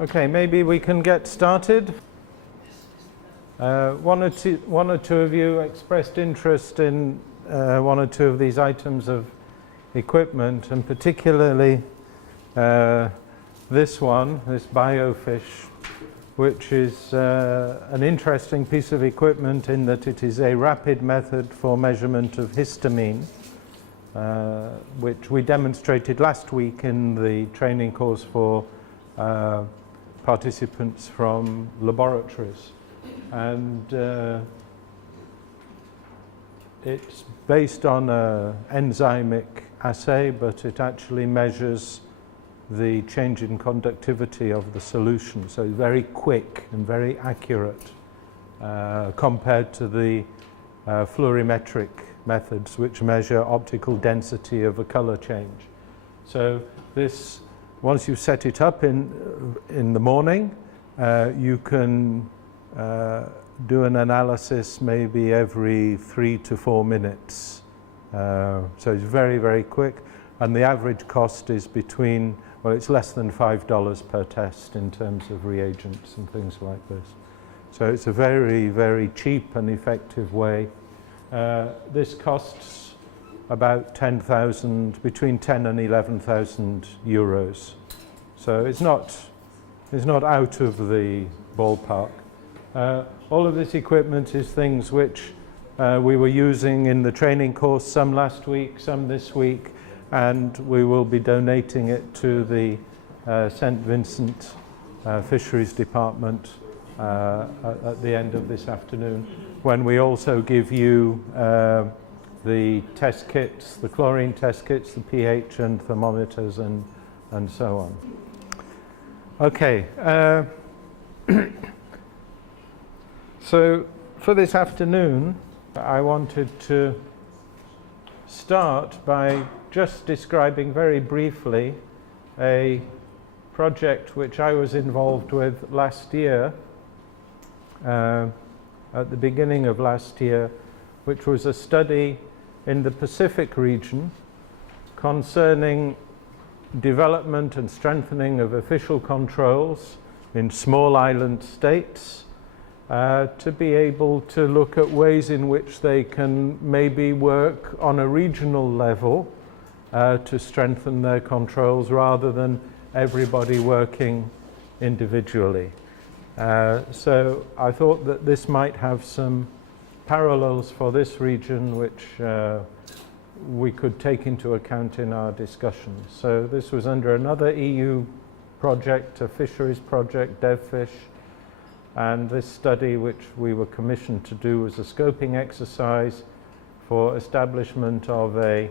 Okay, maybe we can get started. One or two of you expressed interest in one or two of these items of equipment, and particularly this one, this biofish, which is an interesting piece of equipment in that it is a rapid method for measurement of histamine, which we demonstrated last week in the training course for participants from laboratories. And it's based on an enzymic assay, but it actually measures the change in conductivity of the solution. So it's very quick and very accurate compared to the fluorimetric methods, which measure optical density of a color change. So this, once you set it up in the morning, you can do an analysis maybe every 3 to 4 minutes. So it's very, very quick, and the average cost is between, well, it's less than $5 per test in terms of reagents and things like this. So it's a very, very cheap and effective way. This costs about between 10 and 11,000 euros. So it's not out of the ballpark. All of this equipment is things which we were using in the training course, some last week, some this week, and we will be donating it to the St. Vincent Fisheries Department at the end of this afternoon, when we also give you the test kits, the chlorine test kits, the pH and thermometers and so on. Okay. So for this afternoon, I wanted to start by just describing very briefly a project which I was involved with last year, at the beginning of last year, which was a study in the Pacific region concerning development and strengthening of official controls in small island states, to be able to look at ways in which they can maybe work on a regional level to strengthen their controls rather than everybody working individually. So I thought that this might have some parallels for this region which we could take into account in our discussions. So this was under another EU project, a fisheries project, DevFish, and this study which we were commissioned to do was a scoping exercise for establishment of a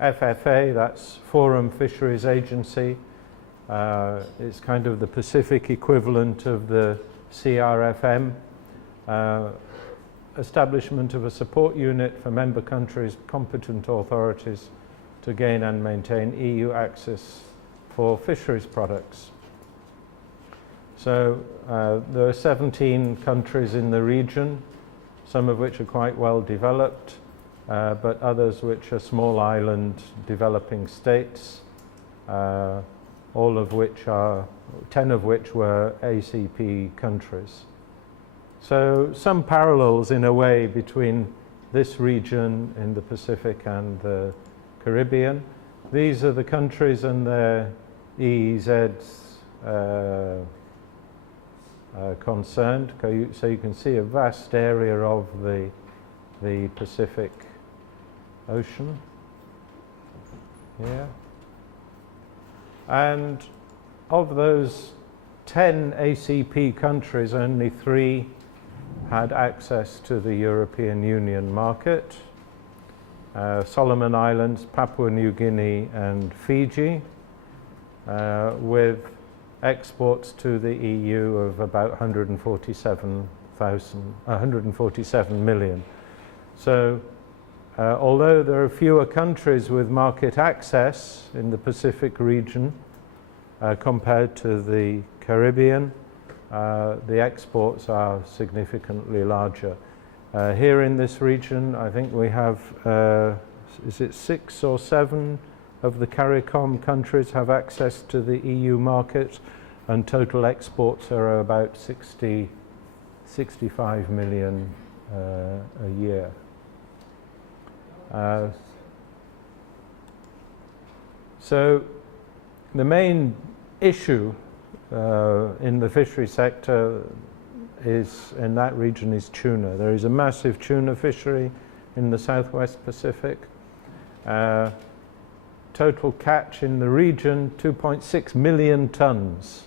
FFA, that's Forum Fisheries Agency. It's kind of the Pacific equivalent of the CRFM. Establishment of a support unit for member countries' competent authorities to gain and maintain EU access for fisheries products. So there are 17 countries in the region, some of which are quite well developed, but others which are small island developing states, all of which are, 10 of which were ACP countries. So some parallels in a way between this region in the Pacific and the Caribbean. These are the countries and their EEZs concerned. So you can see a vast area of the Pacific Ocean here. And of those 10 ACP countries, only 3 had access to the European Union market. Solomon Islands, Papua New Guinea and Fiji, with exports to the EU of about 147 million. So although there are fewer countries with market access in the Pacific region compared to the Caribbean, the exports are significantly larger. Here in this region, I think we have, is it 6 or 7 of the CARICOM countries have access to the EU market, and total exports are about 65 million a year. So the main issue in the fishery sector in that region is tuna. There is a massive tuna fishery in the southwest Pacific. Total catch in the region, 2.6 million tons.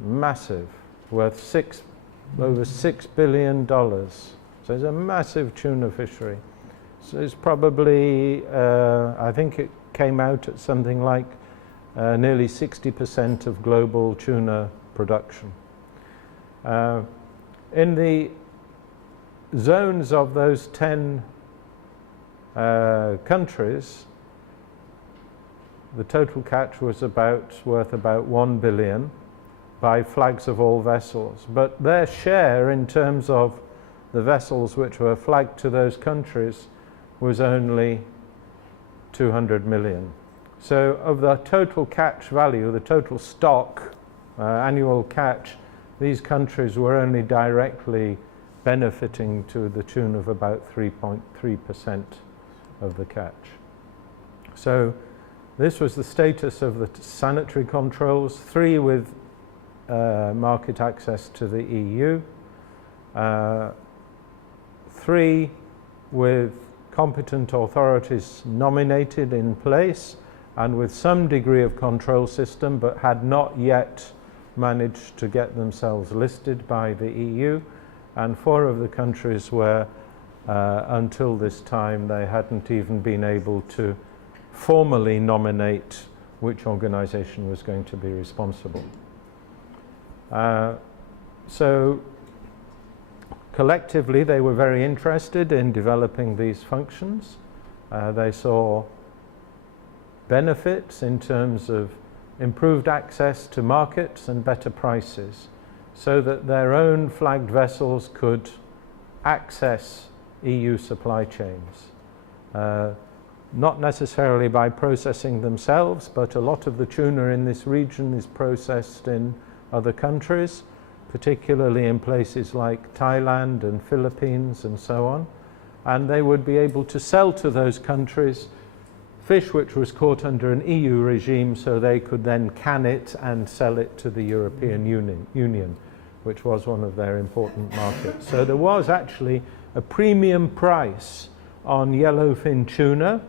Massive, worth over $6 billion. So it's a massive tuna fishery. So it's probably, I think it came out at something like nearly 60% of global tuna production. In the zones of those 10 countries, the total catch was worth about 1 billion by flags of all vessels. But their share in terms of the vessels which were flagged to those countries was only 200 million. So of the total catch value, the total stock, annual catch, these countries were only directly benefiting to the tune of about 3.3% of the catch. So this was the status of the sanitary controls, 3 with market access to the EU, 3 with competent authorities nominated in place and with some degree of control system, but had not yet managed to get themselves listed by the EU, and 4 of the countries where until this time they hadn't even been able to formally nominate which organization was going to be responsible. So collectively they were very interested in developing these functions. They saw benefits in terms of improved access to markets and better prices, so that their own flagged vessels could access EU supply chains. Not necessarily by processing themselves, but a lot of the tuna in this region is processed in other countries, particularly in places like Thailand and Philippines and so on. And they would be able to sell to those countries fish which was caught under an EU regime, so they could then can it and sell it to the European Union, which was one of their important markets. So there was actually a premium price on yellowfin tuna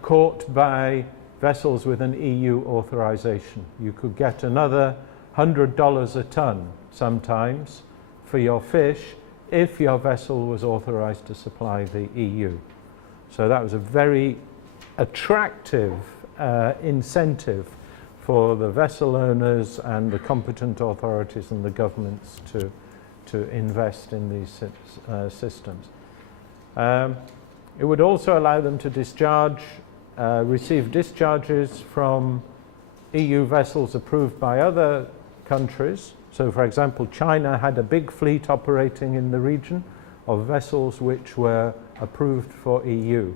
caught by vessels with an EU authorization. You could get another $100 a ton sometimes for your fish if your vessel was authorized to supply the EU. So that was a very attractive incentive for the vessel owners and the competent authorities and the governments to invest in these systems. It would also allow them to receive discharges from EU vessels approved by other countries. So, for example, China had a big fleet operating in the region of vessels which were approved for EU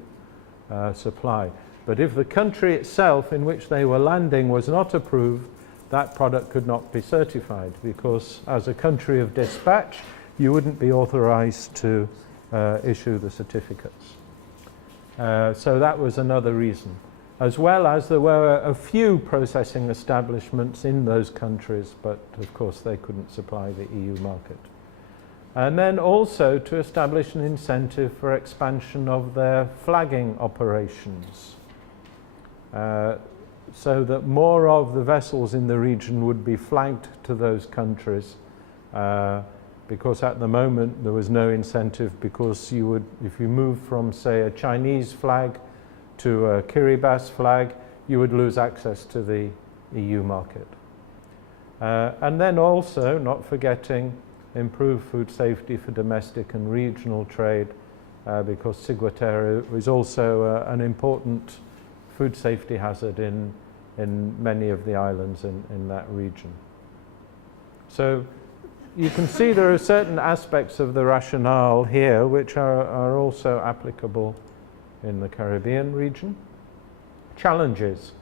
supply. But if the country itself in which they were landing was not approved, that product could not be certified, because as a country of dispatch, you wouldn't be authorized to issue the certificates. So that was another reason. As well as there were a few processing establishments in those countries, but of course they couldn't supply the EU market. And then also to establish an incentive for expansion of their flagging operations, so that more of the vessels in the region would be flagged to those countries, because at the moment there was no incentive, because you would, if you move from, say, a Chinese flag to a Kiribati flag, you would lose access to the EU market. And then also, not forgetting, improve food safety for domestic and regional trade, because ciguatera is also an important food safety hazard in many of the islands in that region. So you can see there are certain aspects of the rationale here which are also applicable in the Caribbean region. Challenges.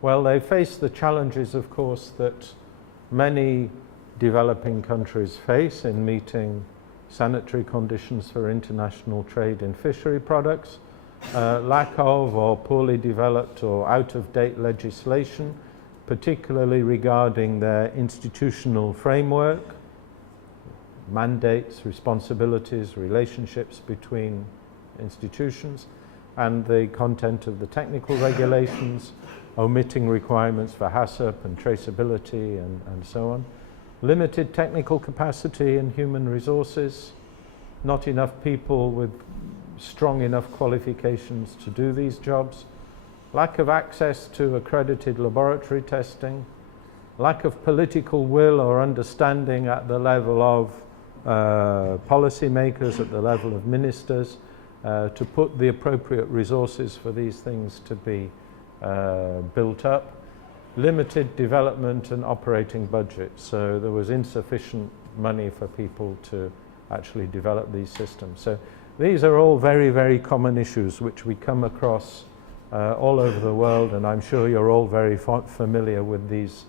Well, they face the challenges, of course, that many developing countries face in meeting sanitary conditions for international trade in fishery products, lack of or poorly developed or out-of-date legislation, particularly regarding their institutional framework, mandates, responsibilities, relationships between institutions, and the content of the technical regulations, omitting requirements for HACCP and traceability and so on. Limited technical capacity and human resources, not enough people with strong enough qualifications to do these jobs, lack of access to accredited laboratory testing, lack of political will or understanding at the level of policymakers, at the level of ministers, to put the appropriate resources for these things to be built up. Limited development and operating budgets, so there was insufficient money for people to actually develop these systems. So these are all very, very common issues which we come across all over the world, and I'm sure you're all very familiar with these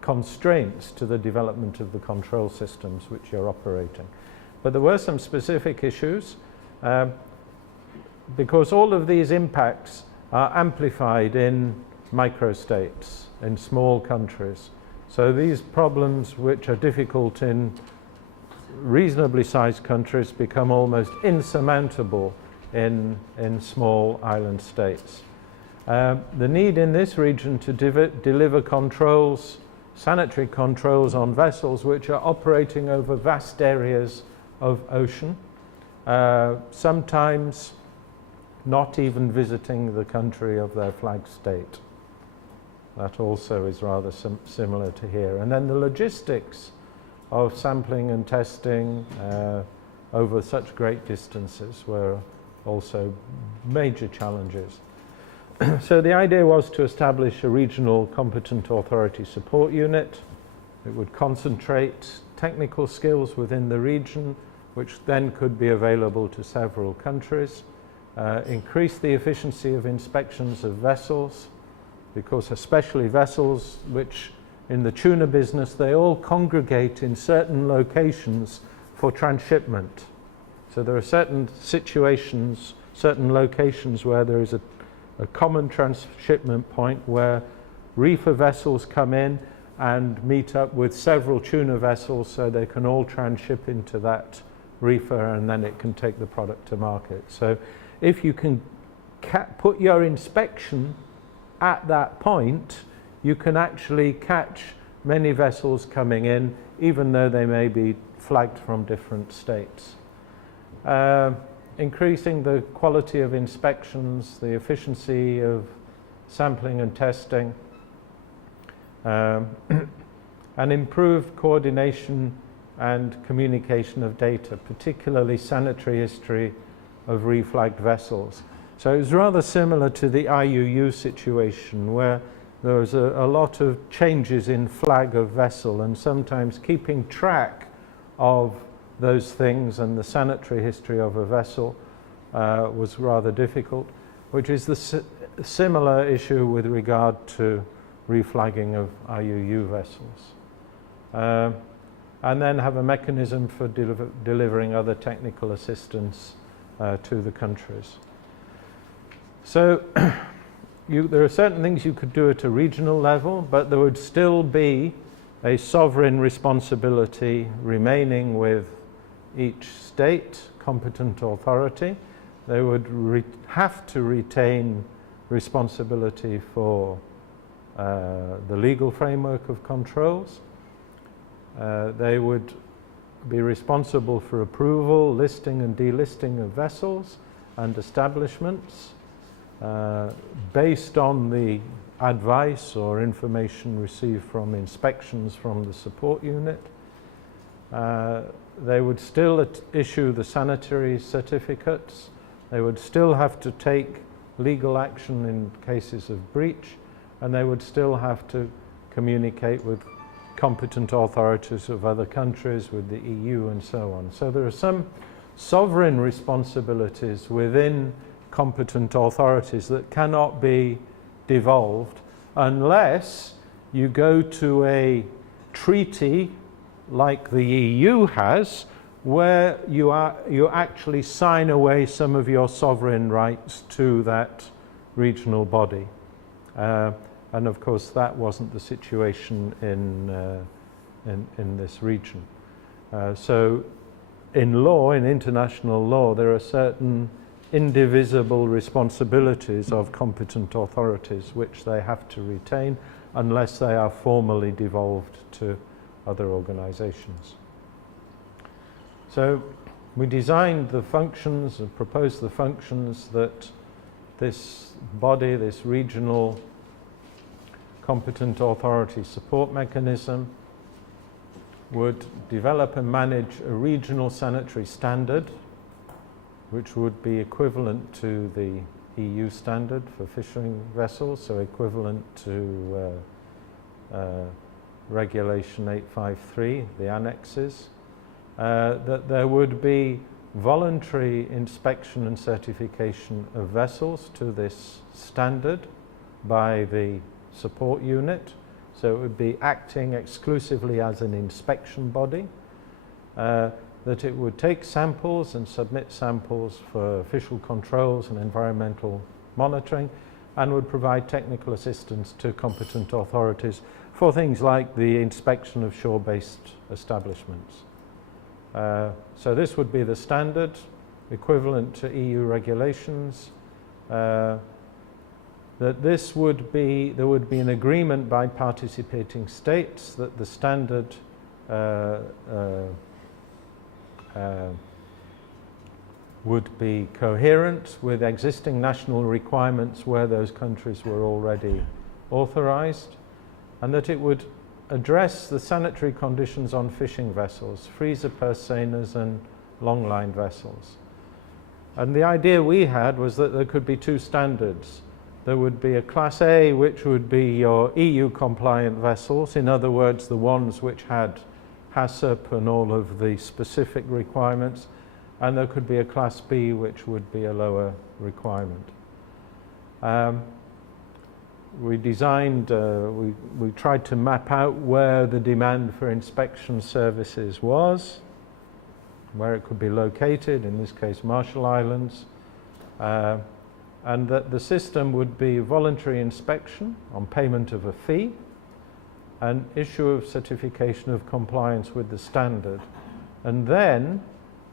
constraints to the development of the control systems which you're operating. But there were some specific issues because all of these impacts are amplified in microstates, in small countries. So these problems which are difficult in reasonably sized countries become almost insurmountable in small island states. The need in this region to deliver controls, sanitary controls on vessels which are operating over vast areas of ocean, sometimes not even visiting the country of their flag state. That also is rather similar to here. And then the logistics of sampling and testing over such great distances were also major challenges. So the idea was to establish a regional competent authority support unit. It would concentrate technical skills within the region, which then could be available to several countries, increase the efficiency of inspections of vessels, because especially vessels which in the tuna business, they all congregate in certain locations for transshipment. So there are certain situations, certain locations where there is a common transshipment point where reefer vessels come in and meet up with several tuna vessels so they can all transship into that reefer and then it can take the product to market. So if you can put your inspection at that point, you can actually catch many vessels coming in, even though they may be flagged from different states. Increasing the quality of inspections, the efficiency of sampling and testing, and improved coordination and communication of data, particularly sanitary history of reflagged vessels. So it was rather similar to the IUU situation where there was a lot of changes in flag of vessel, and sometimes keeping track of those things and the sanitary history of a vessel was rather difficult, which is the similar issue with regard to reflagging of IUU vessels. And then have a mechanism for delivering other technical assistance to the countries. So there are certain things you could do at a regional level, but there would still be a sovereign responsibility remaining with each state competent authority. They would have to retain responsibility for the legal framework of controls. They would be responsible for approval, listing and delisting of vessels and establishments based on the advice or information received from inspections from the support unit. They would still issue the sanitary certificates. They would still have to take legal action in cases of breach, and they would still have to communicate with competent authorities of other countries, with the EU and so on. So there are some sovereign responsibilities within competent authorities that cannot be devolved, unless you go to a treaty like the EU has, where you actually sign away some of your sovereign rights to that regional body. And of course that wasn't the situation in this region. So in law, in international law, there are certain indivisible responsibilities of competent authorities which they have to retain unless they are formally devolved to other organizations. So we designed the functions and proposed the functions that this body, this regional competent authority support mechanism, would develop and manage a regional sanitary standard which would be equivalent to the EU standard for fishing vessels, so equivalent to Regulation 853, the annexes, that there would be voluntary inspection and certification of vessels to this standard by the support unit, so it would be acting exclusively as an inspection body, that it would take samples and submit samples for official controls and environmental monitoring, and would provide technical assistance to competent authorities for things like the inspection of shore-based establishments. So this would be the standard, equivalent to EU regulations. That this would be, there would be an agreement by participating states that the standard would be coherent with existing national requirements where those countries were already authorized, and that it would address the sanitary conditions on fishing vessels, freezer purse seiners and long-line vessels. And the idea we had was that there could be two standards. There would be a Class A, which would be your EU-compliant vessels, in other words, the ones which had HACCP and all of the specific requirements, and there could be a Class B, which would be a lower requirement. We designed, we tried to map out where the demand for inspection services was, where it could be located, in this case Marshall Islands, and that the system would be voluntary inspection on payment of a fee and issue of certification of compliance with the standard. And then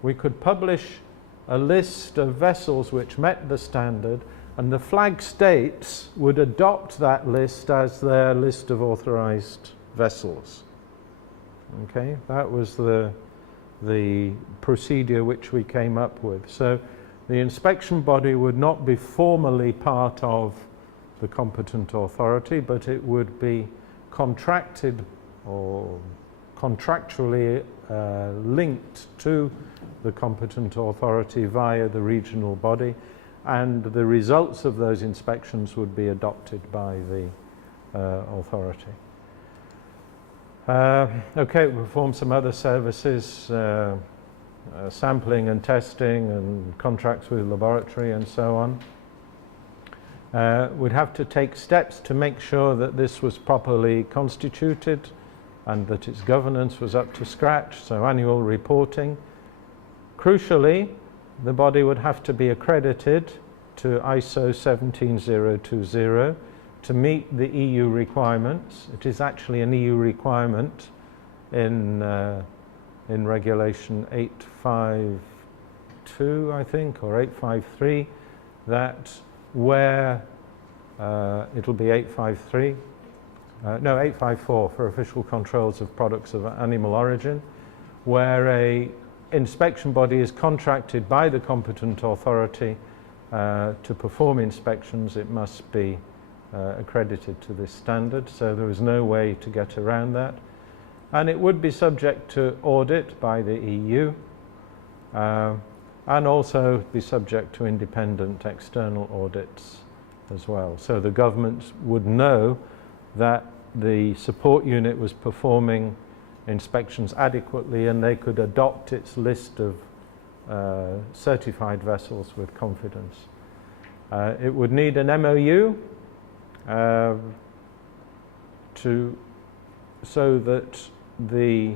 we could publish a list of vessels which met the standard, and the flag states would adopt that list as their list of authorized vessels. Okay, that was the procedure which we came up with. So the inspection body would not be formally part of the competent authority, but it would be contracted or contractually linked to the competent authority via the regional body, and the results of those inspections would be adopted by the authority. Okay, we perform some other services, sampling and testing and contracts with laboratory and so on. We'd have to take steps to make sure that this was properly constituted and that its governance was up to scratch, so annual reporting. Crucially, the body would have to be accredited to ISO 17020 to meet the EU requirements. It is actually an EU requirement in Regulation 852, I think, or 853, that where it'll be 853, no, 854 for official controls of products of animal origin, where a inspection body is contracted by the competent authority to perform inspections, it must be accredited to this standard, so there was no way to get around that. And it would be subject to audit by the EU and also be subject to independent external audits as well. So the government would know that the support unit was performing inspections adequately, and they could adopt its list of certified vessels with confidence. It would need an MOU so that the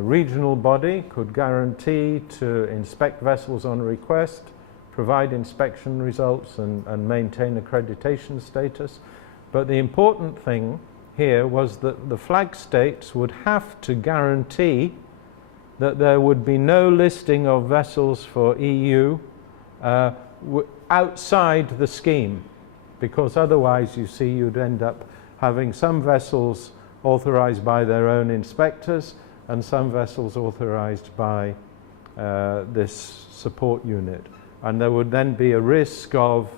regional body could guarantee to inspect vessels on request, provide inspection results and maintain accreditation status. But the important thing here was that the flag states would have to guarantee that there would be no listing of vessels for EU outside the scheme, because otherwise, you see, you'd end up having some vessels authorized by their own inspectors and some vessels authorized by this support unit. And there would then be a risk of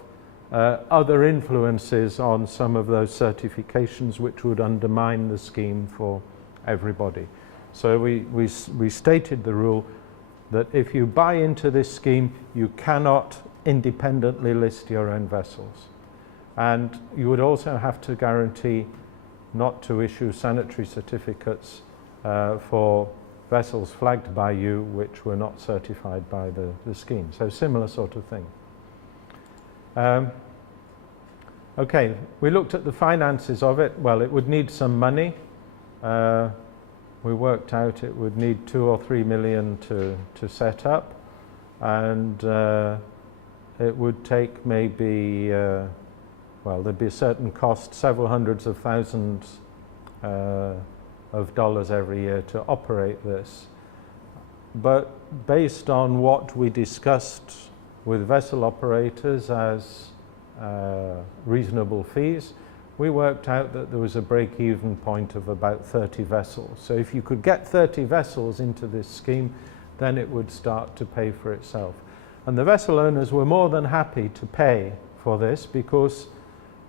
other influences on some of those certifications which would undermine the scheme for everybody. So we stated the rule that if you buy into this scheme, you cannot independently list your own vessels. And you would also have to guarantee not to issue sanitary certificates for vessels flagged by you which were not certified by the scheme. So similar sort of thing. Okay, we looked at the finances of it. Well, it would need some money. We worked out it would need 2 or 3 million to set up, and it would take maybe, well, there'd be a certain cost, several hundreds of thousands of dollars every year to operate this. But based on what we discussed with vessel operators as reasonable fees, we worked out that there was a break-even point of about 30 vessels. So if you could get 30 vessels into this scheme, then it would start to pay for itself. And the vessel owners were more than happy to pay for this because,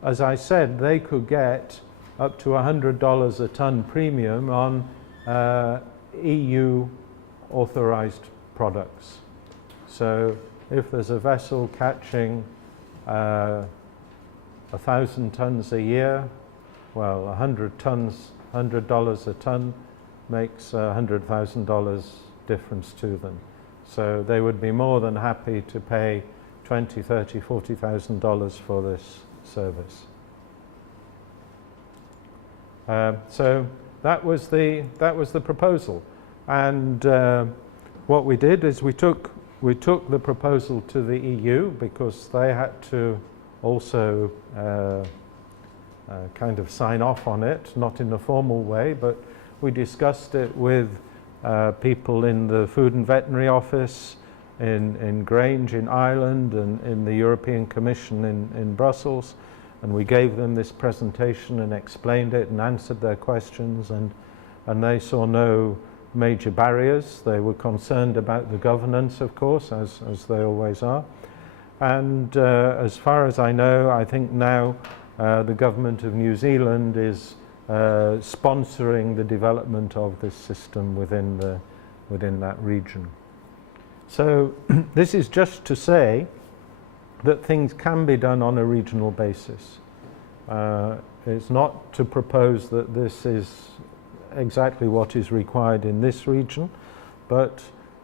as I said, they could get up to $100 a ton premium on EU authorized products. So if there's a vessel catching 1,000 tons a year, well, 100 tons, $100 a ton makes $100,000 difference to them. So they would be more than happy to pay $20,000, $30,000, $40,000 for this service. So that was the proposal, and what we did is we took the proposal to the EU because they had to also kind of sign off on it, not in a formal way, but we discussed it with people in the Food and Veterinary Office in Grange in Ireland and in the European Commission in Brussels, and we gave them this presentation and explained it and answered their questions, and they saw no major barriers. They were concerned about the governance, of course, as they always are. And as far as I know, I think now the government of New Zealand is sponsoring the development of this system within that region. So this is just to say that things can be done on a regional basis. It's not to propose that this is exactly what is required in this region, but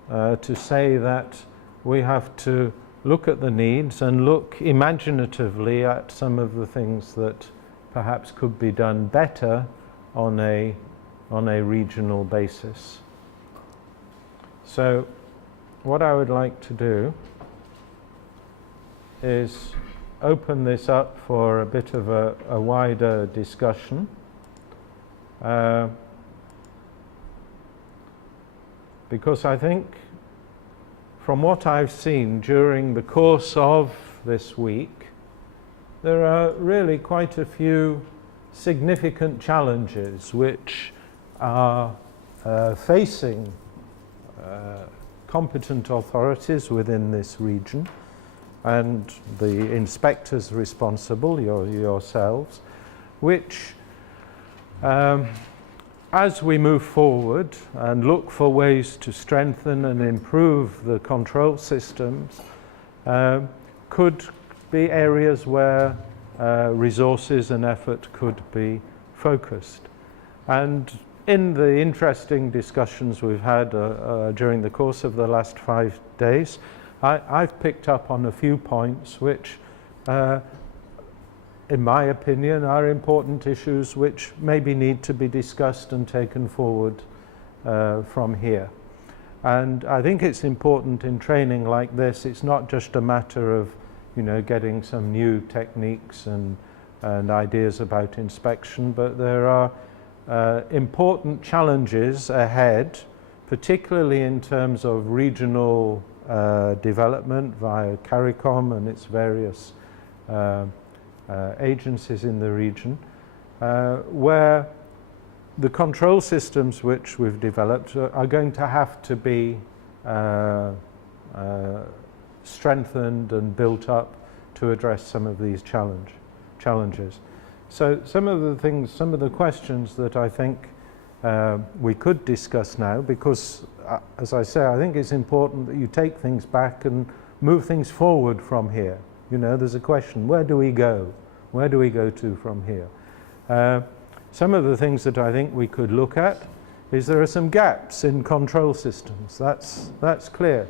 to say that we have to look at the needs and look imaginatively at some of the things that perhaps could be done better on a regional basis. So what I would like to do is open this up for a bit of a wider discussion. Because I think from what I've seen during the course of this week, there are really quite a few significant challenges which are facing competent authorities within this region and the inspectors responsible, yourselves, which as we move forward and look for ways to strengthen and improve the control systems, could be areas where resources and effort could be focused. And in the interesting discussions we've had during the course of the last 5 days, I've picked up on a few points which in my opinion, are important issues which maybe need to be discussed and taken forward from here. And I think it's important in training like this, it's not just a matter of, you know, getting some new techniques and ideas about inspection, but there are important challenges ahead, particularly in terms of regional development via CARICOM and its various agencies in the region, where the control systems which we've developed are going to have to be strengthened and built up to address some of these challenges. So some of the questions that I think we could discuss now, because as I say, I think it's important that you take things back and move things forward from here. You know, there's a question, where do we go? Where do we go to from here? Some of the things that I think we could look at is there are some gaps in control systems. That's clear.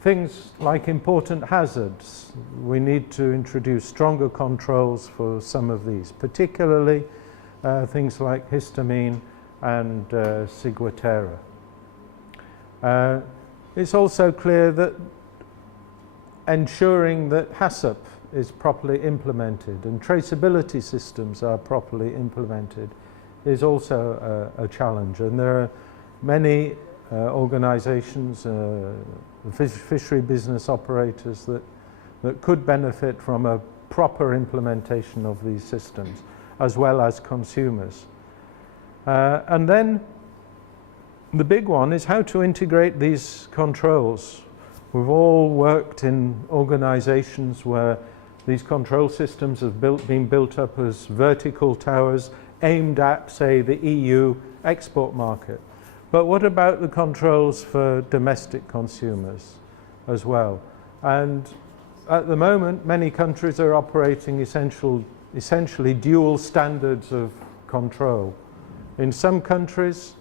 Things like important hazards. We need to introduce stronger controls for some of these, particularly things like histamine and ciguatera. It's also clear that ensuring that HACCP is properly implemented and traceability systems are properly implemented is also a challenge. And there are many organizations, fishery business operators that could benefit from a proper implementation of these systems, as well as consumers. And then the big one is how to integrate these controls. We've all worked in organizations where these control systems have been built up as vertical towers aimed at, say, the EU export market. But what about the controls for domestic consumers as well? And at the moment, many countries are operating essentially dual standards of control. In some countries,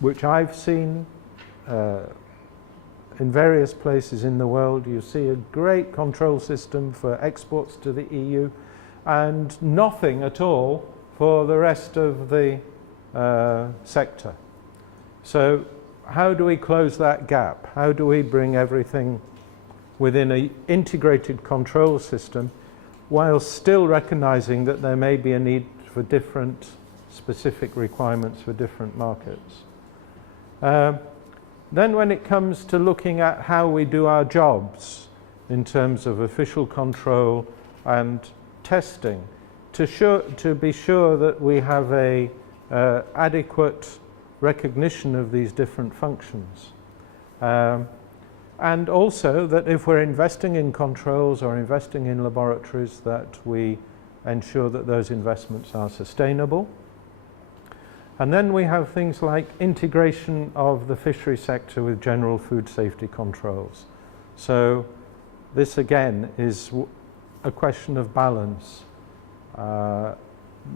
which I've seen in various places in the world, you see a great control system for exports to the EU and nothing at all for the rest of the sector. So how do we close that gap? How do we bring everything within an integrated control system while still recognizing that there may be a need for different specific requirements for different markets? Then when it comes to looking at how we do our jobs in terms of official control and testing, to be sure that we have a adequate recognition of these different functions. And also that if we're investing in controls or investing in laboratories, that we ensure that those investments are sustainable. And then we have things like integration of the fishery sector with general food safety controls. So this again is a question of balance.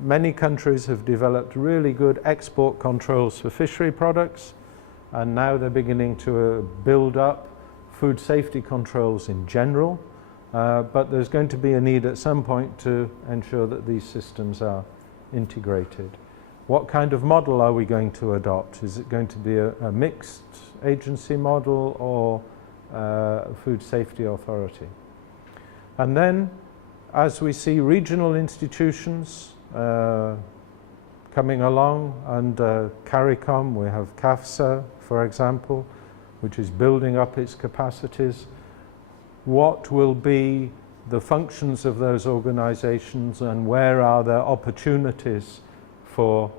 Many countries have developed really good export controls for fishery products, and now they're beginning to build up food safety controls in general, but there's going to be a need at some point to ensure that these systems are integrated. What kind of model are we going to adopt? Is it going to be a mixed agency model or a food safety authority? And then, as we see regional institutions coming along under CARICOM, we have CAFSA, for example, which is building up its capacities. What will be the functions of those organizations and where are there opportunities for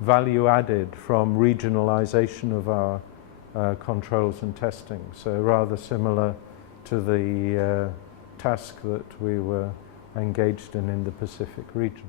value added from regionalization of our controls and testing? So rather similar to the task that we were engaged in the Pacific region.